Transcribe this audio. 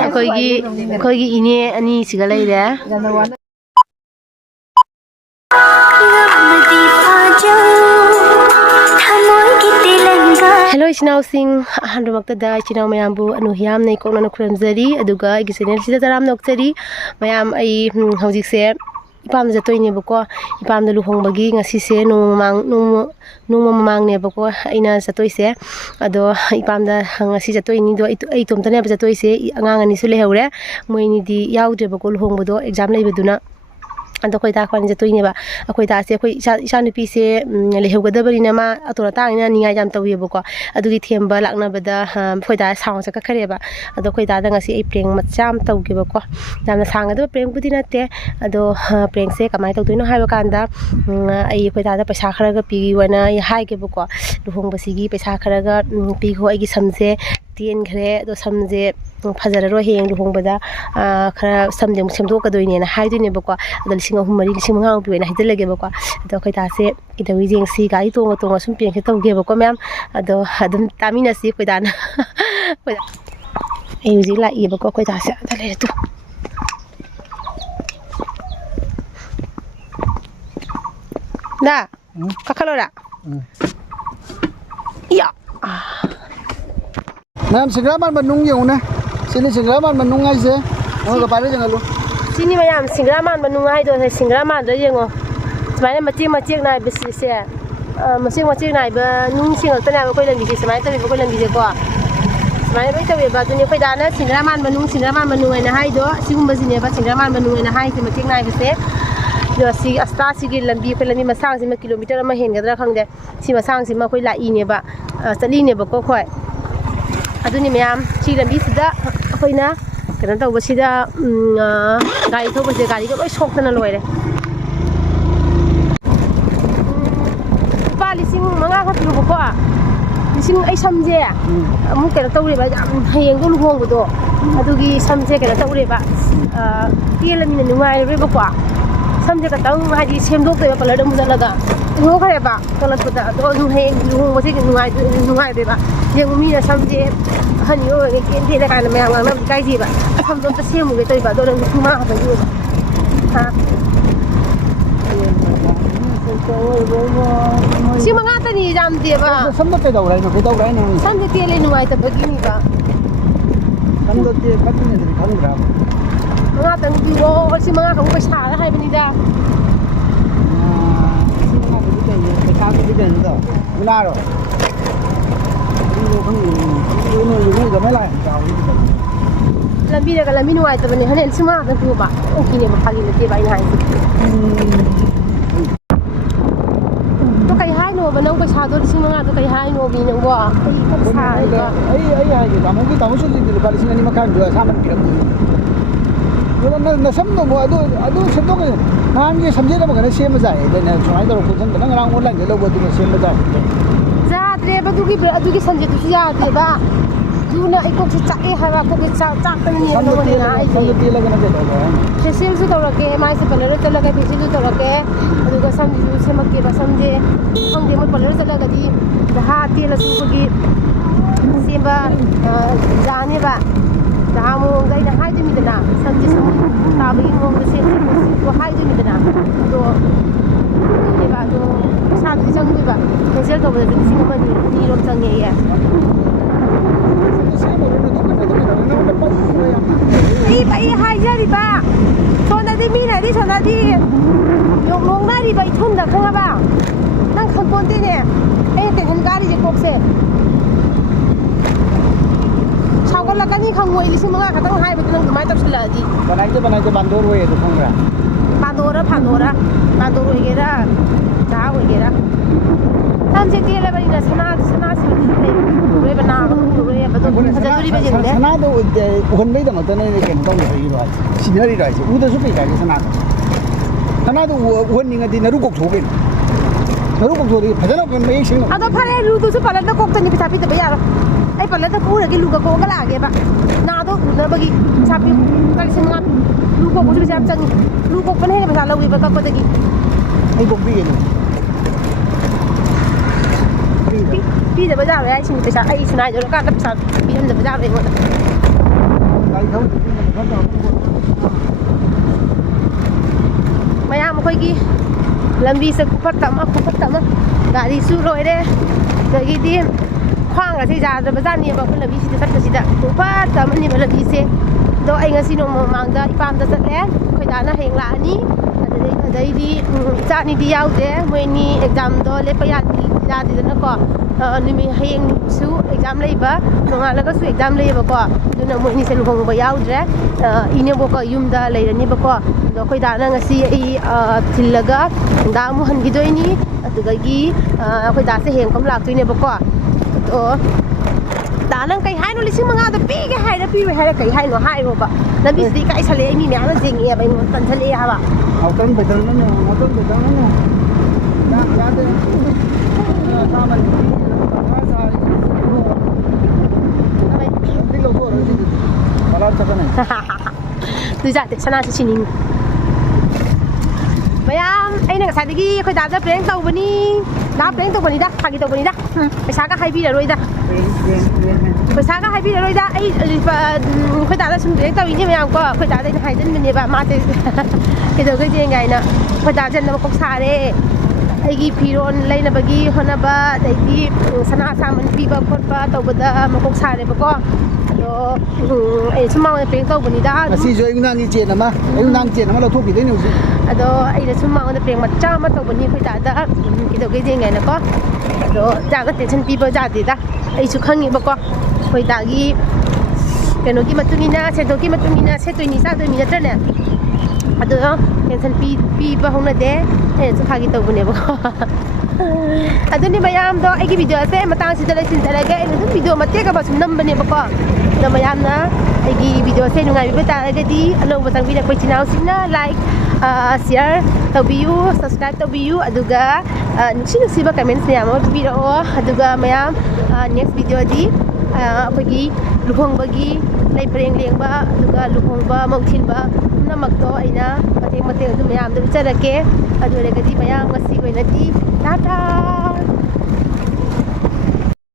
ꯑꯩꯈꯣꯏꯒꯤ ꯏꯅꯦ ꯑꯅꯤꯁꯤꯒ ꯂꯩꯔꯦ ꯍꯦꯜꯂꯣ ꯏꯆꯤꯟꯅꯥꯎꯁꯤꯡ ꯑꯍꯥꯟꯕꯃꯛꯇꯗ ꯏꯆꯤꯟꯅꯥꯎ ꯃꯌꯥꯝꯕꯨ ꯌꯥꯝꯅ ꯏꯀꯣꯛꯅꯅ ꯈꯨꯔꯨꯝꯖꯔꯤ ꯑꯗꯨꯒ ꯑꯩꯒꯤ ꯆꯦꯅꯦꯜꯁꯤꯗ ꯇꯔꯥꯝꯅ ꯑꯣꯛꯆꯔꯤ ꯃꯌꯥꯝ ꯑꯩ ꯍꯧꯖꯤꯛꯁꯦ ꯏꯄꯥꯝꯗ ꯆꯠꯇꯣꯏꯅꯦꯕꯀꯣ ꯏꯄꯥꯝꯗ ꯂꯨꯍꯣꯡꯕꯒꯤ ꯉꯁꯤꯁꯦ ꯅꯣꯡꯃ ꯃꯃꯥꯡꯅꯦꯕꯀꯣ ꯑꯩꯅ ꯆꯠꯇꯣꯏꯁꯦ ꯑꯗꯣ ꯏꯄꯥꯝꯗ ꯉꯁꯤ ꯆꯠꯇꯣꯏꯅꯤꯗꯣ ꯑꯩ ꯏꯇꯣꯝꯇꯅꯦꯕ ꯆꯠꯇꯣꯏꯁꯦ ꯑꯉꯥꯡ ꯑꯅꯤꯁꯨ ꯂꯩꯍꯧꯔꯦ ꯃꯣꯏꯅꯤꯗꯤ ꯌꯥꯎꯗ꯭ꯔꯦꯕꯀꯣ ꯂꯨꯍꯣꯡꯕꯗꯣ ꯑꯦꯛꯖꯥꯝ ꯂꯩꯕꯗꯨꯅ ꯑꯗꯣ ꯑꯩꯈꯣꯏ ꯗꯥ ꯈꯣꯏꯅ ꯆꯠꯇꯣꯏꯅꯦꯕ ꯑꯩꯈꯣꯏ ꯗꯥꯁꯦ ꯑꯩꯈꯣꯏ ꯏꯆꯥꯅꯨꯄꯤꯁꯦ ꯂꯩꯍꯧꯒꯗꯕꯅꯤꯅ ꯃꯥ ꯑꯇꯣꯟ ꯑꯇꯥꯡꯅꯤꯅ ꯅꯤꯡꯉꯥꯏ ꯌꯥꯝ ꯇꯧꯋꯦꯕꯀꯣ ꯑꯗꯨꯒꯤ ꯊꯦꯝꯕ ꯂꯥꯛꯅꯕꯗ ꯑꯩꯈꯣꯏ ꯗꯥ ꯁꯥꯎꯅ ꯆꯠꯈꯠꯈ꯭ꯔꯦꯕ ꯑꯗꯣ ꯑꯩꯈꯣꯏ ꯗꯥꯗ ꯉꯁꯤ ꯑꯩ ꯄ꯭ꯔꯦꯡ ꯃꯆꯥ ꯑꯃ ꯇꯧꯒꯦꯕꯀꯣ ꯌꯥꯝꯅ ꯁꯥꯡꯒꯗꯕ ꯄ꯭ꯔꯦꯡꯕꯨꯗꯤ ꯅꯠꯇꯦ ꯑꯗꯣ ꯄ꯭ꯔꯦꯡꯁꯦ ꯀꯃꯥꯏꯅ ꯇꯧꯗꯣꯏꯅो ꯍꯥꯏꯕ ꯀꯥꯟꯗ ꯑꯩꯈꯣꯏ ꯗꯥꯗ ꯄꯩꯁꯥ खरगा पीना हाइगेबको लुहोंबसिगी पैसा खरगा पीखो अगी समझे तेनखरे अदो समझे फजररो हेंग लुहोंबदा खरा समझे सेमदोकदोइनेना हाइदोइनेबको अदो 3,300 3,500 पीना हाइदलगेबको अदो खैतासे इदवी जेंगसी गाड़ी तोंग तोंग सुम पेंखे तौगेबको मैम अदो अदुम तामिनसी खैदाना ए हुजी लाइबको खैतासे अदले तु दा kakalola ya मैम सिंग्रामान बनूंग येउने सिनी सिंग्रामान बनूंग आइसे और पारे जंगलो सिनी मैम सिंग्रामान बनूंग आइ दो सिंग्रामान दो येंगो सुमाइने मचे नाइ बिसे मचे नाइ ब नुंग सिंगलतने कोइ लंबीसे सुमाइने तबे कोइ लंबीसे को सुमाइने बै तबे बा दुनि खैदाना सिंग्रामान बनूंग हैना हाइ दो सिगुंबसिने बा सिंग्रामान बनूंग हैना हाइ से मचे नाइ बिसे सी अस्ता सिगी लंबी कोइ लंबी मसांग सिमा किलोमीटर अमा हेनगदरा खंगदे सी मसांग सिमा कोइ लाइनेबा चलीनेबा को खोय अदुनि मैम सी लंबी सिदा अखोइना कनो तौबसिदा गाड़ी थोबसे गाड़ी को लोइ सोक्तना लोइरे पा लिसिंग मंगा खा पिरुबको लिसिंग आई समजे अमुक कनो तौरेबा हयेंगो लुहोंगदो अदुगी समजे कनो तौरेबा तेलमिना नुगाइरेबको समझे कतंग हादी सेमदोक्तोय कलर मुदलगा हो खरेबा कलर पता तो हे लुहोंबसे नुगाइ देबा जेंगु मीना समझे हनी हो केन केन कान मयाम गांग काइ जेबा समदोम त सेमुगे तोइबा दो रंग सुमा हाबयो हा सी मंगा तनी जाम देबा समदो पे दौराइ न समदे तेले नुगाइ त बगिनी बा समदो ते कतने दे खंगरा मंगा तंग दिरो सी मंगा का पैसा ला हाइबनिदा पैसा को भी देन दो मिलारो लंबी नुआई तबने हने सिमा त कुबा ओकिने फागी नते बाइन हाइ तो कई हाइ नो बनौ पैसा दो सिमा तो कई हाइ नो बि नंगो पैसा आई हाइ तामो सुलि दिल बाली सिंगनी मखान जो सामान किरम न समदो मो अदो समदो के नाम ये समझे न मगने सेम जाए देना सुनाइ दरो खुजन नंग रांग ऑनलाइन ले लोगो दिने सेम जाए जात्रे बदुगी संजे तुसी जाते बा जुना एको चाके हावा को चाकन नि लोने ना आई समदो लगना दे फेशियल सु तौरके माइ से पलर चलगा फेशियल सु तौरके अदुगा समझे सेमके बा समझे खंगे मो पलर चलगा दी दहा तेल सुगी सेबा जाने बा दामो गाइ ना हाइ दिमिदना समझे ताबगी मो से को हाइ दिमिदना तो नेबा तो साबि जंगबा फेशियल तौबा दिसिंग अमनि नि रोम जंगे या ई हाइ जरिबा सोनादि मिनादि सोनादि योंगनादि बाइ थुनदा खंगाबा नंग खंपोनतेने ए तेहन गाड़ी जे कोकसे सावगलकनी खंगोइ 5,000 खतंग हाइबदि नंग दुमाइ तौसलादि बनाइते बांदोर होय तो खंगरा फानोरा होइगेरा जा होइगेरा समझे तेल बनिना सना से रे बना रे बतो फजदुरी बजे दे सना दो उहन बै दम तने के तो रही रो सिनरी राइ से उदसु पे का सना दो उहन निंगदि नरु कोक थोबे नरु कोक थोदि फजना कोन मै सिंग अदो फरे लुदु सु पलन कोक तनि पिथा पित बयारो ai पलन त पुरगे लुगा को गला गे बा ना दो उदर बगी सापि कलि सिंगा लु को बुजु जाम चंग लु को पने बसा लवी बा कपदगी ai bok bi ꯄꯤꯗꯕ ꯌꯥꯔꯣꯏ ꯍꯥꯏꯁꯤꯅꯤ ꯄꯩꯁꯥ ꯑꯩ ꯁꯨꯅꯥꯏ ꯌꯧꯔꯀꯥꯟꯗ ꯄꯩꯁꯥ ꯄꯤꯔꯝꯗꯕ ꯌꯥꯔꯣꯏ ꯑꯩꯉꯣꯟꯗ ꯃꯌꯥꯝ ꯑꯩꯈꯣꯏꯒꯤ ꯂꯝꯕꯤꯁꯦ ꯈꯨꯐꯠꯇ ꯑꯃ ꯒꯥꯔꯤꯁꯨ ꯂꯣꯏꯔꯦ ꯑꯗꯒꯤꯗꯤ ꯈ꯭ꯋꯥꯡꯒꯁꯦ ꯌꯥꯗ꯭ꯔꯕꯖꯥꯠꯅꯦꯕ ꯑꯩꯈꯣꯏ ꯂꯝꯕꯤꯁꯤꯗ ꯆꯠꯄꯁꯤꯗ ꯈꯨꯐꯠꯇ ꯑꯃꯅꯦꯕ ꯂꯝꯕꯤꯁꯦ ꯑꯗꯣ ꯑꯩ ꯉꯁꯤ ꯅꯣꯡꯃ ꯃꯃꯥꯡꯗ ꯏꯄꯥꯝꯗ ꯆꯠꯂꯦ ꯑꯩꯈꯣꯏ ꯗꯥꯅ ꯍꯌꯦꯡ ꯂꯥꯛꯑꯅꯤ ꯑꯗꯩꯗꯤ ꯏꯆꯥ ꯑꯅꯤꯗꯤ ꯌꯥꯎꯗꯦ ꯃꯣꯏ ꯑꯅꯤ ꯑꯦꯛꯖꯥꯝꯗꯣ ꯂꯦꯞꯄ ꯌꯥꯗꯦꯗꯅꯀꯣ ꯅꯨꯃꯤꯠ ꯍꯌꯦꯡꯁꯨ ꯑꯦꯛꯖꯥꯝ ꯂꯩꯕ ꯅꯣꯡꯉꯥꯜꯂꯒꯁꯨ ꯑꯦꯛꯖꯥꯝ ꯂꯩꯌꯦꯕꯀꯣ ꯑꯗꯨꯅ ꯃꯣꯏ ꯑꯅꯤꯁꯦ ꯂꯨꯍꯣꯡꯕ ꯌꯥꯎꯗ꯭ꯔꯦ ꯏꯅꯦꯕꯣꯛꯀ ꯌꯨꯝꯗ ꯂꯩꯔꯅꯤꯕꯀꯣ ꯑꯗꯣ ꯑꯩꯈꯣꯏ ꯗꯥꯅ ꯉꯁꯤ ꯑꯩ ꯊꯤꯜꯂꯒ ꯅꯨꯡꯗꯥꯡ ꯑꯃꯨꯛ ꯍꯟꯈꯤꯗꯣꯏꯅꯤ ꯑꯗꯨꯗꯒꯤ ꯑꯩꯈꯣꯏ ꯗꯥꯁꯦ ꯍꯌꯦꯡ ꯑꯃꯨꯛ ꯂꯥꯛꯇꯣꯏꯅꯦꯕꯀോ ꯑꯗꯣ ꯗꯥ ꯅꯪ ꯀꯩ ꯍꯥꯏꯅꯣ 5,500ꯗ ꯄꯤꯒꯦ ꯍꯥꯏꯔ ꯄꯤꯔꯣꯏ ꯍꯥꯏꯔ ꯀꯩ ꯍꯥꯏꯅꯣ ꯍꯥꯏꯔꯣꯕ ꯂꯝꯕꯤꯁꯤꯗꯤ ꯏꯀꯥꯏꯁꯜꯂꯛꯑꯦ ꯑꯩ ꯃꯤ ꯃꯌꯥꯝꯅ ꯖꯦꯡꯉꯛꯑꯦꯕ ꯑꯩꯉꯣꯟꯗ ꯇꯟꯁꯜꯂꯛꯑꯦ ꯍꯥꯏꯕ ꯉꯥꯎꯇꯪ ꯐꯩꯇꯪꯅꯅꯣ ꯌꯥꯗꯦ ꯆꯥꯃꯟ ꯗꯨꯖꯥꯠꯇꯦ ꯁꯅꯥꯁꯤ ꯁꯤꯅꯤꯡ ꯃꯌꯥꯝ ꯑꯩꯅ ꯉꯁꯥꯏꯗꯒꯤ ꯑꯩꯈꯣꯏ ꯗꯥꯗ ꯄ꯭ꯔꯦꯡ ꯇꯧꯕꯅꯤ ꯗꯥ ꯄ꯭ꯔꯦꯡ ꯇꯧꯕꯅꯤꯗ ꯐꯥꯒꯤ ꯇꯧꯕꯅꯤꯗ ꯄꯩꯁꯥꯒ ꯍꯥꯏꯕꯤꯔꯔꯣꯏꯗ ꯄꯩꯁꯥꯒ ꯍꯥꯏꯕꯤꯔꯔꯣꯏꯗ ꯑꯩ ꯑꯩꯈꯣꯏ ꯗꯥꯗ ꯁꯨꯝ ꯄ꯭ꯔꯦꯡ ꯇꯧꯔꯤꯅꯦ ꯃꯌꯥꯝꯀꯣ ꯑꯩꯈꯣꯏ ꯗꯥꯗ ꯑꯩꯅ ꯍꯥꯏꯖꯟꯕꯅꯦꯕ ꯃꯥꯁꯦ ꯀꯩꯗꯧꯒꯩ ꯀꯥꯏꯅ ꯑꯩꯈꯣꯏ ꯗꯥꯁꯦ ꯃꯀꯣꯛ ꯁꯥꯔꯦ ꯑꯩꯒꯤ ꯐꯤꯔꯣꯜ ꯂꯩꯅꯕꯒꯤ ꯍꯣꯠꯅꯕ ꯑꯗꯩꯗꯤ ꯁꯅꯥ ꯑꯁꯥꯃꯟ ꯄꯤꯕ ꯈꯣꯠꯄ ꯇꯧꯕꯗ ꯃꯀꯣꯛ ꯁꯥꯔꯦꯕꯀோ ꯑꯗꯣ ꯑꯩ ꯁꯨꯝ ꯃꯉꯣꯟꯗ ꯄ꯭ꯔꯦꯡ ꯇꯧꯕꯅꯤꯗ ꯉꯁꯤꯁꯨ ꯑꯌꯨꯛꯅꯥꯡꯒꯤ ꯆꯦꯟ ꯑꯃ ꯂꯧꯊꯣꯛꯈꯤꯗꯣꯏꯅꯦ ꯍꯧꯖꯤꯛ ꯑꯗꯣ ꯑꯩꯅ ꯁꯨꯝ ꯃꯉꯣꯟꯗ ꯄ꯭ꯔꯦꯡ ꯃꯆꯥ ꯑꯃ ꯇꯧꯕꯅꯤ ꯑꯩꯈꯣꯏ ꯗꯥꯗ ꯀꯩꯗꯧꯒꯩ ꯌꯦꯡꯉꯥꯏꯅꯀꯣ ꯑꯗꯣ ꯌꯥꯝꯅ ꯇꯦꯟꯁꯟ ꯄꯤꯕ ꯌꯥꯗꯦꯗ ꯑꯩꯁꯨ ꯈꯪꯉꯦꯕꯀꯣ ꯑꯩꯈꯣꯏ ꯗꯥꯒꯤ ꯀꯩꯅꯣꯒꯤ ꯃꯇꯨꯡꯏꯟꯅ ꯁꯦꯟꯊꯣꯛꯀꯤ ꯃꯇꯨꯡꯏꯟꯅ ꯁꯦꯠꯇꯣꯏꯅꯤ ꯆꯥꯗꯣꯏꯅꯤ ꯅꯠꯇ꯭ꯔꯅꯦ ꯑꯗꯣ ꯇꯦꯟꯁꯟ ꯄꯤꯕ ꯍꯧꯅꯗꯦ ꯑꯩꯅꯁꯨ ꯐꯥꯒꯤ ꯇꯧꯕꯅꯦꯕꯀꯣ ꯑꯗꯨꯅꯤ ꯃꯌꯥꯝꯗꯣ ꯑꯩꯒꯤ ꯚꯤꯗꯤꯑꯣꯁꯦ ꯃꯇꯥꯡꯁꯤꯗ ꯂꯣꯏꯁꯤꯟꯖꯔꯒꯦ ꯑꯩꯅ ꯑꯗꯨꯝ ꯚꯤꯗꯤꯑꯣ ꯃꯇꯦꯛ ꯑꯃ ꯁꯨꯝ ꯅꯝꯕꯅꯦꯕꯀꯣ ꯑꯗꯣ ꯃꯌꯥꯝꯅ ꯑꯩꯒꯤ ꯚꯤꯗꯤꯑꯣꯁꯦ ꯅꯨꯡꯉꯥꯏꯕꯤꯕ ꯇꯥꯔꯒꯗꯤ ꯑꯅꯧꯕ ꯆꯪꯕꯤꯔꯛꯄ ꯏꯆꯤꯟ ꯏꯅꯥꯎꯁꯤꯡꯅ ꯂꯥꯏꯛ ꯁꯤꯌꯔ ꯇꯧꯕꯤꯌꯨ ꯁꯕꯁꯀ꯭ꯔꯥꯏꯕ ꯇꯧꯕꯤꯌꯨ ꯑꯗꯨꯒ ꯅꯨꯡꯁꯤꯕ ꯀꯃꯦꯟꯁ ꯃꯌꯥꯝ ꯑꯃ ꯄꯤꯕꯤꯔꯛꯑꯣ ꯑꯗꯨꯒ ꯃꯌꯥꯝ ꯅꯦꯛꯁ ꯚꯤꯗꯤꯑꯣꯗꯤ ꯑꯩꯈꯣꯏꯒꯤ ꯂꯨꯍꯣꯡꯕꯒꯤ ꯂꯩ ꯄꯔꯦꯡ ꯂꯦꯡꯕ ꯑꯗꯨꯒ ꯂꯨꯍꯣꯡꯕ ꯃꯧꯊꯤꯟꯕ ꯄꯨꯝꯅꯃꯛꯇꯣ ꯑꯩꯅ ꯃꯇꯦꯡ ꯑꯗꯨ ꯃꯌꯥꯝꯗ ꯎꯠꯆꯔꯛꯀꯦ ꯑꯗꯨ ꯑꯣꯏꯔꯒꯗꯤ ꯃꯌꯥꯝ ꯉꯁꯤ ꯑꯣꯏꯅꯗꯤ ꯇꯥꯇꯥ